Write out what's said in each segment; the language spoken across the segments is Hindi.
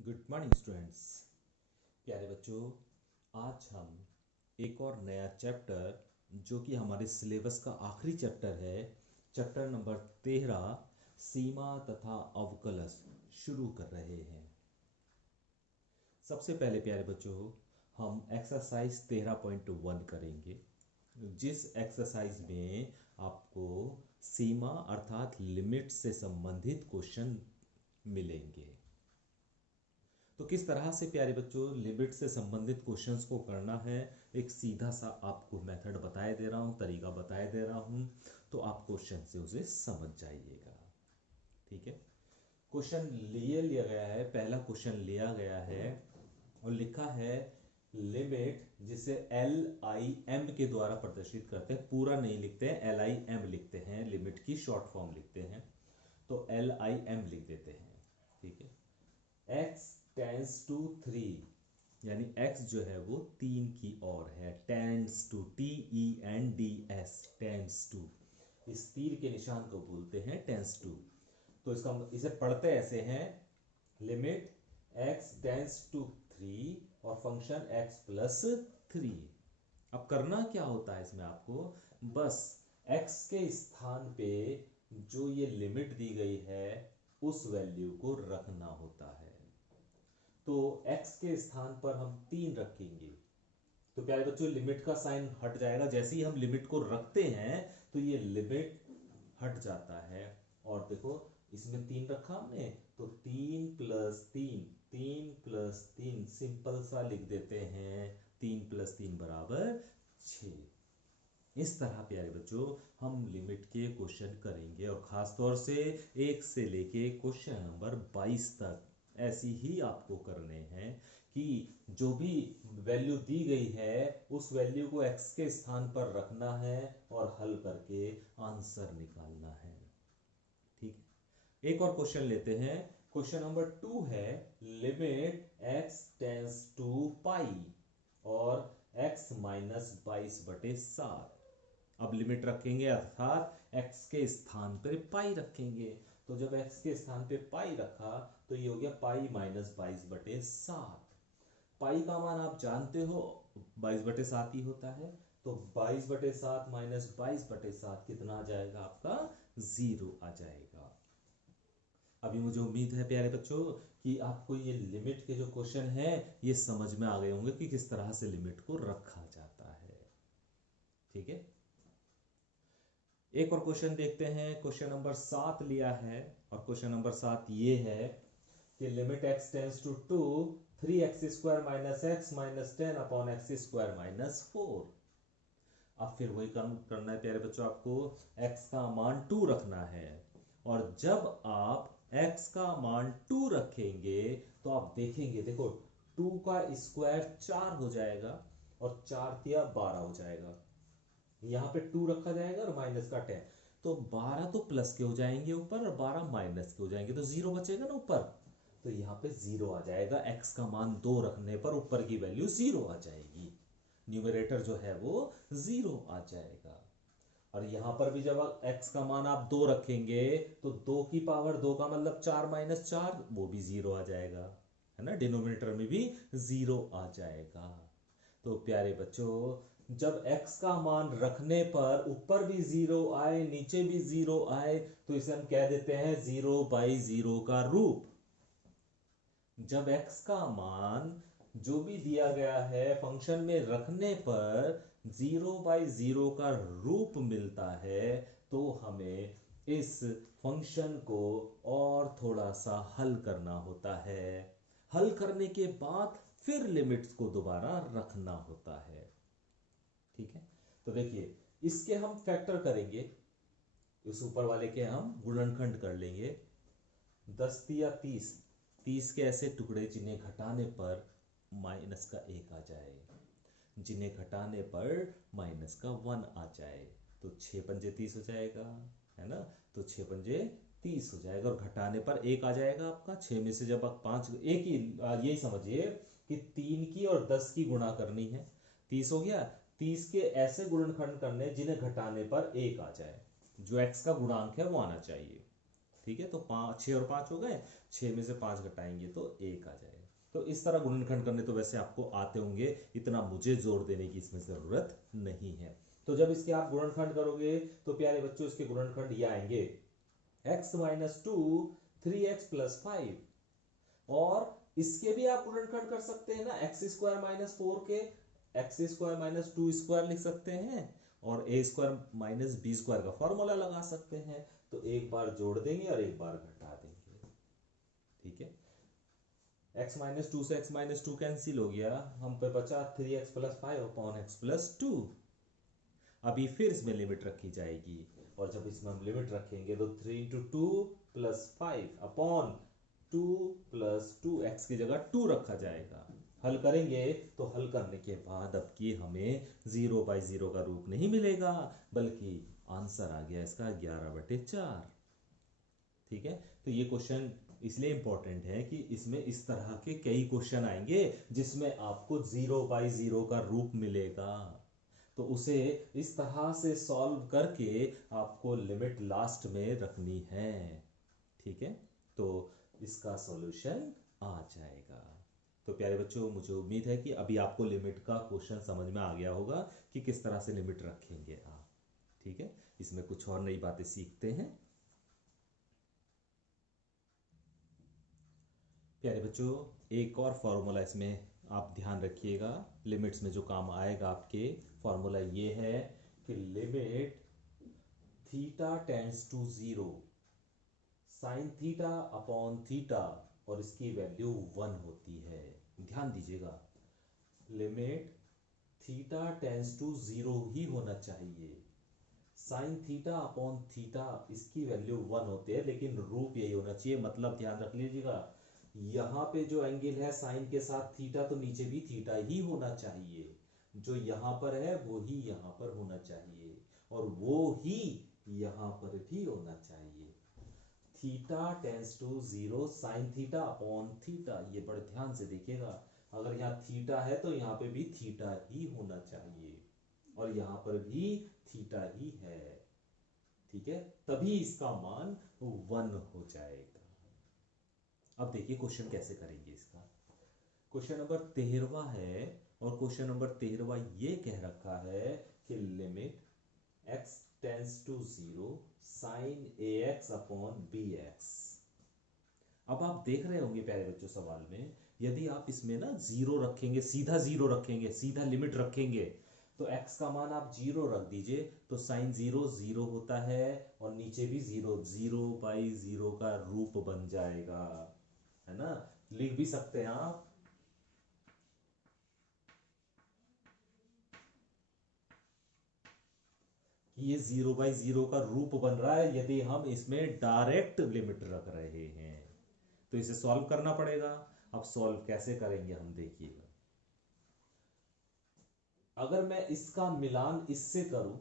Good morning students. प्यारे बच्चों, आज हम एक और नया चैप्टर जो कि हमारे सिलेबस का आखिरी चैप्टर है, चैप्टर नंबर 13 सीमा तथा अवकलज शुरू कर रहे हैं। सबसे पहले प्यारे बच्चों, हम एक्सरसाइज 13.1 करेंगे, जिस एक्सरसाइज में आपको सीमा अर्थात लिमिट से संबंधित क्वेश्चन मिलेंगे। तो किस तरह से प्यारे बच्चों लिमिट से संबंधित क्वेश्चंस को करना है, एक सीधा सा आपको मेथड बताए दे रहा हूँ, तरीका बताए दे रहा हूँ, तो आप क्वेश्चन से उसे समझ जाइएगा। ठीक है, क्वेश्चन लिया गया है, पहला क्वेश्चन लिया गया है और लिखा है लिमिट, जिसे LIM के द्वारा प्रदर्शित करते हैं, पूरा नहीं लिखते हैं, LIM लिखते हैं, लिमिट की शॉर्ट फॉर्म लिखते हैं, तो LIM लिख देते हैं। ठीक है, x टेंस टू 3, यानी x जो है वो 3 की ओर है, tends to, TENDS, tends to, इस तीर के निशान को बोलते हैं टेंस टू। तो इसका इसे पढ़ते ऐसे हैं, लिमिट x टेंस टू 3 और फंक्शन x प्लस 3। अब करना क्या होता है इसमें, आपको बस x के स्थान पे जो ये लिमिट दी गई है उस वैल्यू को रखना होता है। तो x के स्थान पर हम 3 रखेंगे, तो प्यारे बच्चों लिमिट का साइन हट जाएगा, जैसे ही हम लिमिट को रखते हैं तो ये लिमिट हट जाता है। और देखो इसमें 3 रखा हमने, तो 3 प्लस 3, 3 प्लस 3 सिंपल सा लिख देते हैं, 3 प्लस 3 बराबर 6। इस तरह प्यारे बच्चों हम लिमिट के क्वेश्चन करेंगे, और खास तौर से 1 से लेके क्वेश्चन नंबर 22 तक ऐसी ही आपको करने हैं कि जो भी वैल्यू दी गई है उस वैल्यू को x के स्थान पर रखना है और हल करके आंसर निकालना है। ठीक है, एक और क्वेश्चन लेते हैं, क्वेश्चन नंबर 2 है लिमिट x टेंस टू पाई और x माइनस 22/7। अब लिमिट रखेंगे अर्थात x के स्थान पर पाई रखेंगे, तो जब x के स्थान पे पाई रखा तो ये हो गया पाई माइनस 22/7। पाई का मान आप जानते हो 22/7 ही होता है, तो 22/7 माइनस 22/7 कितना आ जाएगा आपका, 0 आ जाएगा। अभी मुझे उम्मीद है प्यारे बच्चों कि आपको ये लिमिट के जो क्वेश्चन हैं ये समझ में आ गए होंगे कि किस तरह से लिमिट को रखा जाता है। ठीक है, एक और क्वेश्चन देखते हैं, क्वेश्चन नंबर 7 लिया है, और क्वेश्चन नंबर 7 ये है कि limit x tends to 2, 3x² minus x minus 10 upon x² minus 4। अब फिर वही काम करना है प्यारे बच्चों, आपको x का मान 2 रखना है, और जब आप x का मान 2 रखेंगे तो आप देखेंगे, देखो 2 का स्क्वायर 4 हो जाएगा और 4 तिया 12 हो जाएगा, यहां पे 2 रखा जाएगा और माइनस का 10, तो 12 तो प्लस के हो जाएंगे ऊपर और 12 माइनस के हो जाएंगे, तो 0 बचेगा ना ऊपर, तो यहाँ पे 0 आ जाएगा। x का मान 2 रखने पर ऊपर की वैल्यू 0 आ जाएगी, न्यूमरेटर जो है वो 0 आ जाएगा। और यहां पर भी जब x का मान आप 2 रखेंगे तो 2 की पावर 2 का मतलब 4 माइनस 4, वो भी 0 आ जाएगा, है ना, डिनोमिनेटर में भी 0 आ जाएगा। तो प्यारे बच्चों जब x का मान रखने पर ऊपर भी 0 आए नीचे भी 0 आए तो इसे हम कह देते हैं 0/0 का रूप। जब x का मान जो भी दिया गया है फंक्शन में रखने पर 0/0 का रूप मिलता है, तो हमें इस फंक्शन को और थोड़ा सा हल करना होता है, हल करने के बाद फिर लिमिट्स को दोबारा रखना होता है। ठीक है, तो देखिए इसके हम फैक्टर करेंगे, इस ऊपर वाले के हम गुणनखंड कर लेंगे, 10 या 30, 30 के ऐसे टुकड़े जिन्हें घटाने पर माइनस का 1 आ जाए, जिन्हें घटाने पर माइनस का 1 आ जाए, तो 6 पंजे 30 हो जाएगा, है ना, तो 6 पंजे 30 हो जाएगा, और घटाने पर 1 आ जाएगा आपका। 6 में से जब आप 5, एक ही यही समझिए कि 3 की और 10 की गुणा करनी है, 30 हो गया, 30 के ऐसे गुणनखंड करने जिन्हें घटाने पर 1 आ जाए, जो x का गुणांक है वो आना चाहिए। ठीक है, तो 5, 6 और 5 हो गए, 6 में से 5 घटाएंगे तो 1 आ जाएगा। तो इस तरह गुणनखंड करने तो वैसे आपको आते होंगे, इतना मुझे जोर देने की इसमें ज़रूरत नहीं है। तो जब इसके आप गुणनखंड करोगे तो प्यारे बच्चों इसके गुणनखंड ये आएंगे, x माइनस टू 3x+5, और इसके भी आप गुणनखंड कर सकते हैं ना, x² - 4 के x² - 2² लिख सकते हैं, और a² - b² का फॉर्मूला लगा सकते हैं। तो एक बार जोड़ देंगे और एक बार घटा देंगे, ठीक है। x-2 से x-2 कैंसिल हो गया, हम पे बचा 3x+5/x+2। अभी फिर इसमें लिमिट रखी जाएगी, और जब इसमें हम लिमिट रखेंगे तो 3 × 2 + 5/2 + 2, x की जगह 2 रखा जाएगा। हल करेंगे तो हल करने के बाद अब की हमें 0/0 का रूप नहीं मिलेगा, बल्कि आंसर आ गया इसका 11/4। ठीक है, तो ये क्वेश्चन इसलिए इंपॉर्टेंट है कि इसमें इस तरह के कई क्वेश्चन आएंगे जिसमें आपको 0/0 का रूप मिलेगा, तो उसे इस तरह से सॉल्व करके आपको लिमिट लास्ट में रखनी है। ठीक है, तो इसका सॉल्यूशन आ जाएगा। तो प्यारे बच्चों, मुझे उम्मीद है कि अभी आपको लिमिट का क्वेश्चन समझ में आ गया होगा कि किस तरह से लिमिट रखेंगे आप। ठीक है, इसमें कुछ और नई बातें सीखते हैं। प्यारे बच्चों, एक और फॉर्मूला इसमें आप ध्यान रखिएगा, लिमिट्स में जो काम आएगा आपके, फॉर्मूला ये है कि limit theta tends to 0 sine theta upon theta, और इसकी वैल्यू 1 होती है। ध्यान दीजिएगा, लिमिट थीटा टेंड्स टू 0 ही होना चाहिए, साइन थीटा अपॉन थीटा इसकी वैल्यू 1 होती है, लेकिन रूप यही होना चाहिए। मतलब ध्यान रख लीजिएगा, यहां पे जो एंगल है साइन के साथ थीटा, तो नीचे भी थीटा ही होना चाहिए, जो यहां पर है वो ही यहां पर होना चाहिए, और वो ही यहां पर भी होना चाहिए। Theta tends to 0 sine theta upon theta, ये बड़े ध्यान से देखिएगा, अगर यहाँ थीटा है तो यहाँ पे भी थीटा ही होना चाहिए, और यहां पर भी थीटा ही है। ठीक है, तभी इसका मान 1 हो जाएगा। अब देखिए क्वेश्चन कैसे करेंगे इसका। क्वेश्चन नंबर 13वां है, और क्वेश्चन नंबर 13वां ये कह रखा है कि limit x tends to 0 sine ax upon bx। अब आप देख रहे होंगे प्यारे बच्चों सवाल में, यदि आप इसमें ना 0 रखेंगे, सीधा 0 रखेंगे, सीधा लिमिट रखेंगे, तो x का मान आप 0 रख दीजिए, तो साइन 0 0 होता है, और नीचे भी 0, 0/0 का रूप बन जाएगा, है ना। लिख भी सकते हैं आप, ये 0/0 का रूप बन रहा है यदि हम इसमें डायरेक्ट लिमिट रख रहे हैं, तो इसे सॉल्व करना पड़ेगा। अब सॉल्व कैसे करेंगे हम देखिएगा, अगर मैं इसका मिलान इससे करूं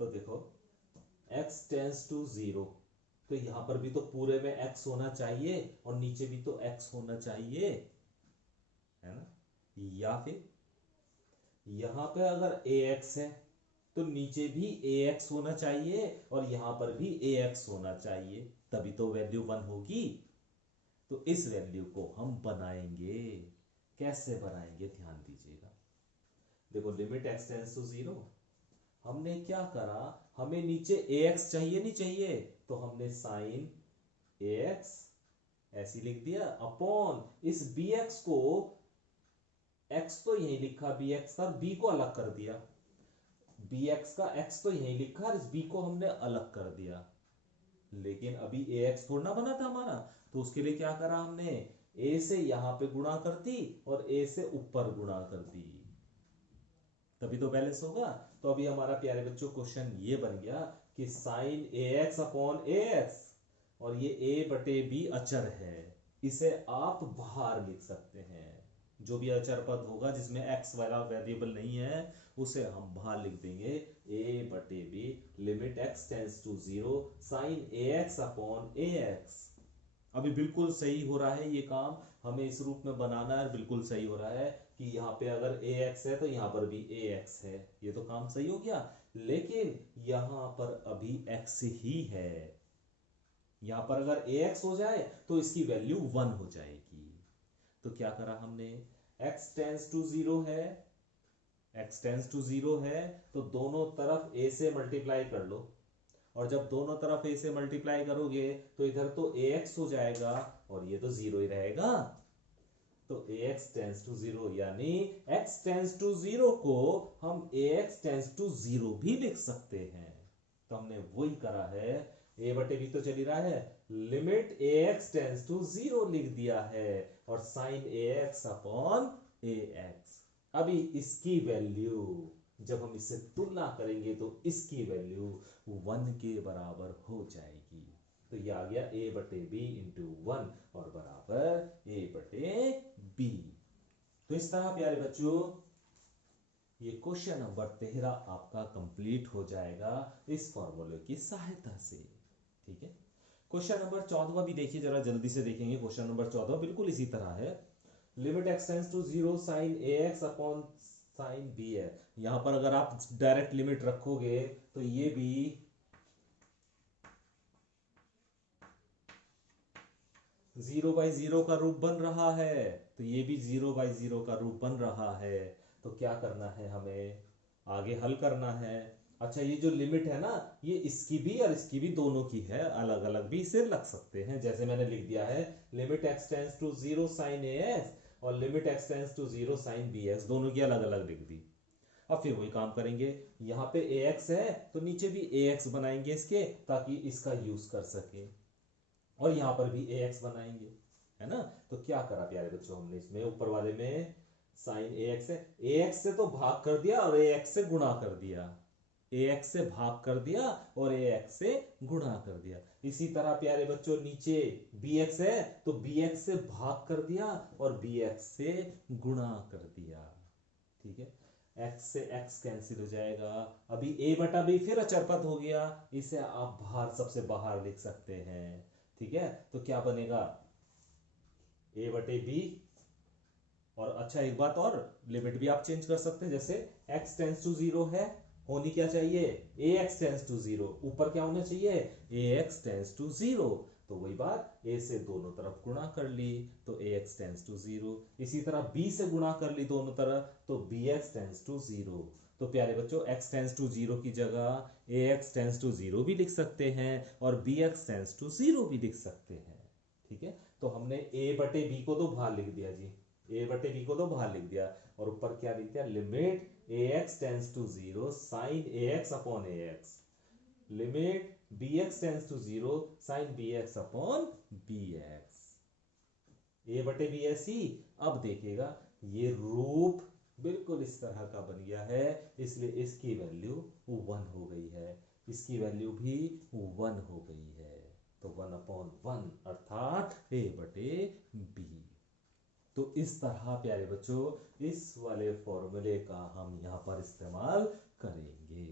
तो देखो x टेंस टू 0, तो यहां पर भी तो पूरे में x होना चाहिए और नीचे भी तो x होना चाहिए, है ना। या फिर यहां पे अगर ax है तो नीचे भी ax होना चाहिए और यहां पर भी ax होना चाहिए, तभी तो वैल्यू 1 होगी। तो इस वैल्यू को हम बनाएंगे, कैसे बनाएंगे ध्यान दीजिएगा। देखो लिमिट x टेंस टू 0, हमने क्या करा, हमें नीचे ax चाहिए नहीं चाहिए, तो हमने साइन ax ऐसी लिख दिया, अपॉन इस bx को, x तो यही लिखा bx का, b को अलग कर दिया, bx का x तो यही लिखा, इस b को हमने अलग कर दिया, लेकिन अभी ax थोड़ा ना बना था हमारा, तो उसके लिए क्या करा हमने, a से यहां पे गुणा कर दी और a से ऊपर गुणा कर दी, तभी तो बैलेंस होगा। तो अभी हमारा प्यारे बच्चों क्वेश्चन ये बन गया कि साइन ax अपॉन ax, और ये a/b अचर है, इसे आप बाहर लिख सकते हैं, जो भी अचर पद होगा जिसमें x वाला वेरिएबल नहीं है उसे हम बाहर लिख देंगे, a/b limit x tends to 0 sine ax upon ax। अभी बिल्कुल सही हो रहा है ये काम, हमें इस रूप में बनाना है, बिल्कुल सही हो रहा है कि यहाँ पे अगर ax है तो यहाँ पर भी ax है, ये तो काम सही हो गया, लेकिन यहाँ पर अभी x ही है, यहां पर अगर ax हो जाए तो इसकी वैल्यू 1 हो जाएगी। तो क्या करा हमने, x टेंस टू 0 है, x टेंस टू 0 है, तो दोनों तरफ a से मल्टीप्लाई कर लो। और जब दोनों तरफ a से मल्टीप्लाई करोगे तो इधर तो ax हो जाएगा और ये तो 0 ही रहेगा। तो ax टेंस टू 0 यानी x टेंस टू 0 को हम ax टेंस टू 0 भी लिख सकते हैं। तो हमने वही करा है, a बटे b तो चली रहा है, लिमिट ax टेंस टू 0 लिख दिया है और साइन ax अपॉन ax। अभी इसकी वैल्यू जब हम इससे तुलना करेंगे तो इसकी वैल्यू 1 के बराबर हो जाएगी। तो ये आ गया a बटे बी इंटू 1 और बराबर a बटे बी। तो इस तरह प्यारे बच्चों ये क्वेश्चन नंबर 13 आपका कंप्लीट हो जाएगा इस फॉर्मूले की सहायता से। ठीक है, क्वेश्चन नंबर 14 भी देखिए, जरा जल्दी से देखेंगे। क्वेश्चन नंबर 14 बिल्कुल इसी तरह है, limit x tends to 0 sine ax upon sine B है। यहां पर अगर आप डायरेक्ट लिमिट रखोगे तो ये भी 0/0 का रूप बन रहा है, तो ये भी 0/0 का रूप बन रहा है। तो क्या करना है, हमें आगे हल करना है। अच्छा, ये जो लिमिट है ना, ये इसकी भी और इसकी भी दोनों की है, अलग अलग भी इसे रख सकते हैं। जैसे मैंने लिख दिया है limit x tends to 0 sine ax और limit x tends to 0 sine bx, दोनों की अलग अलग लिख दी। अब फिर वही काम करेंगे, यहाँ पे ax है तो नीचे भी ax बनाएंगे इसके, ताकि इसका यूज कर सके, और यहां पर भी ax बनाएंगे, है ना। तो क्या करा प्यारे बच्चों, हमने इसमें ऊपर वाले में साइन ax है, ax से तो भाग कर दिया और ax से गुणा कर दिया, ax से भाग कर दिया और ax से गुणा कर दिया। इसी तरह प्यारे बच्चों नीचे bx है तो bx से भाग कर दिया और bx से गुणा कर दिया। ठीक है, x से x कैंसिल हो जाएगा। अभी a बटा b फिर अचर पद हो गया, इसे आप बाहर सबसे बाहर लिख सकते हैं। ठीक है, तो क्या बनेगा a बटे बी। और अच्छा एक बात और, लिमिट भी आप चेंज कर सकते हैं। जैसे x टेंस टू 0 है, होनी क्या चाहिए ax टेंस टू 0, ऊपर क्या होना चाहिए ax टेंस टू 0। तो वही बात, a से दोनों तरफ गुणा कर ली तो ax टेंस टू 0, इसी तरह b से गुणा कर ली दोनों तरफ तो bx टेंस टू 0। तो प्यारे बच्चों x टेंस टू 0 की जगह ax टेंस टू 0 भी लिख सकते हैं और bx टेंस टू 0 भी लिख सकते हैं। ठीक है, तो हमने a बटे b को तो बाहर लिख दिया जी, a बटे b को तो बाहर लिख दिया, और ऊपर क्या लिख दिया, limit ax tends to 0 sine ax upon ax, limit bx tends to 0 sine bx upon bx, a बटे b ऐसी। अब देखिएगा ये रूप बिल्कुल इस तरह का बन गया है, इसलिए इसकी वैल्यू 1 हो गई है, इसकी वैल्यू भी 1 हो गई है। तो 1/1 अर्थात a बटे b। तो इस तरह प्यारे बच्चों इस वाले फॉर्मूले का हम यहाँ पर इस्तेमाल करेंगे।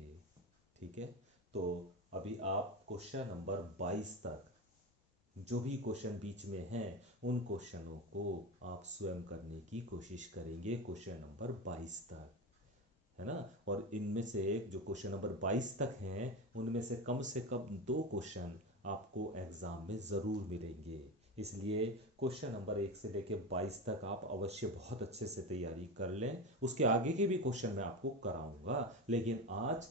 ठीक है, तो अभी आप क्वेश्चन नंबर 22 तक जो भी क्वेश्चन बीच में हैं उन क्वेश्चनों को आप स्वयं करने की कोशिश करेंगे क्वेश्चन नंबर 22 तक, है ना। और इनमें से जो क्वेश्चन नंबर 22 तक हैं उनमें से कम 2 क्वेश्चन आपको एग्जाम में ज़रूर मिलेंगे। इसलिए क्वेश्चन नंबर 1 से लेकर 22 तक आप अवश्य बहुत अच्छे से तैयारी कर लें। उसके आगे के भी क्वेश्चन मैं आपको कराऊंगा, लेकिन आज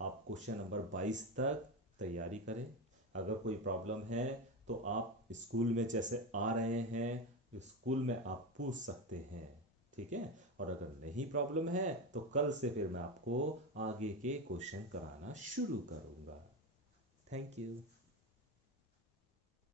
आप क्वेश्चन नंबर 22 तक तैयारी करें। अगर कोई प्रॉब्लम है तो आप स्कूल में जैसे आ रहे हैं स्कूल में आप पूछ सकते हैं। ठीक है, और अगर नहीं प्रॉब्लम है तो कल से फिर मैं आपको आगे के क्वेश्चन कराना शुरू करूंगा। Thank you.